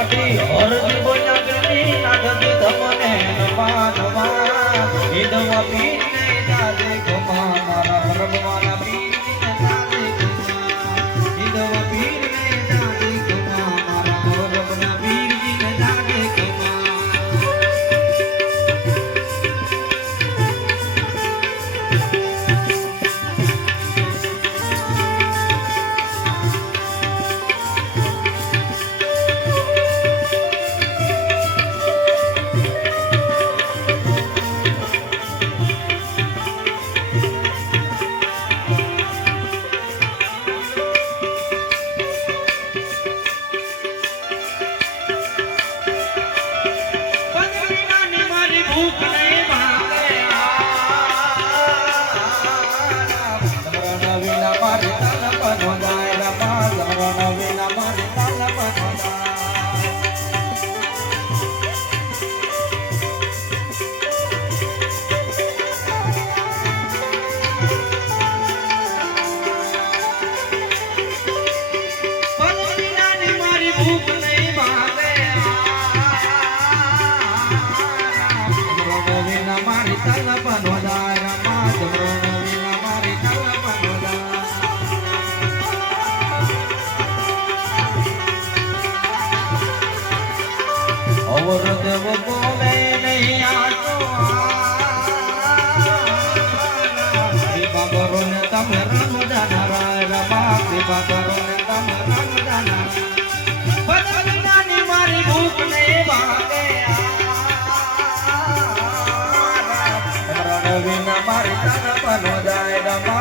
નાખી હરજી બોલ્યા કે નાખી તમને નવા નવા પી और देव बोले नहीं आतो हरि बाबा रोन तम राम जाना राय रबा हरि बाबा रोन तम राम जाना बदनानी मारी भूख ने भागे रण विना मारी तन बनो जाए रबा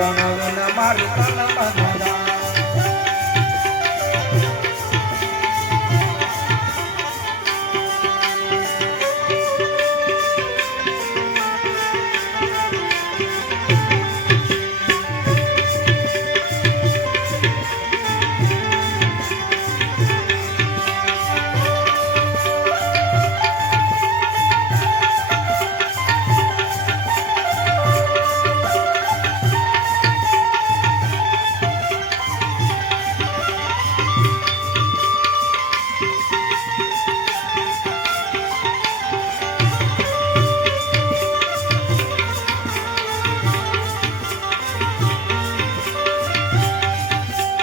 रण विना मारी तन बनो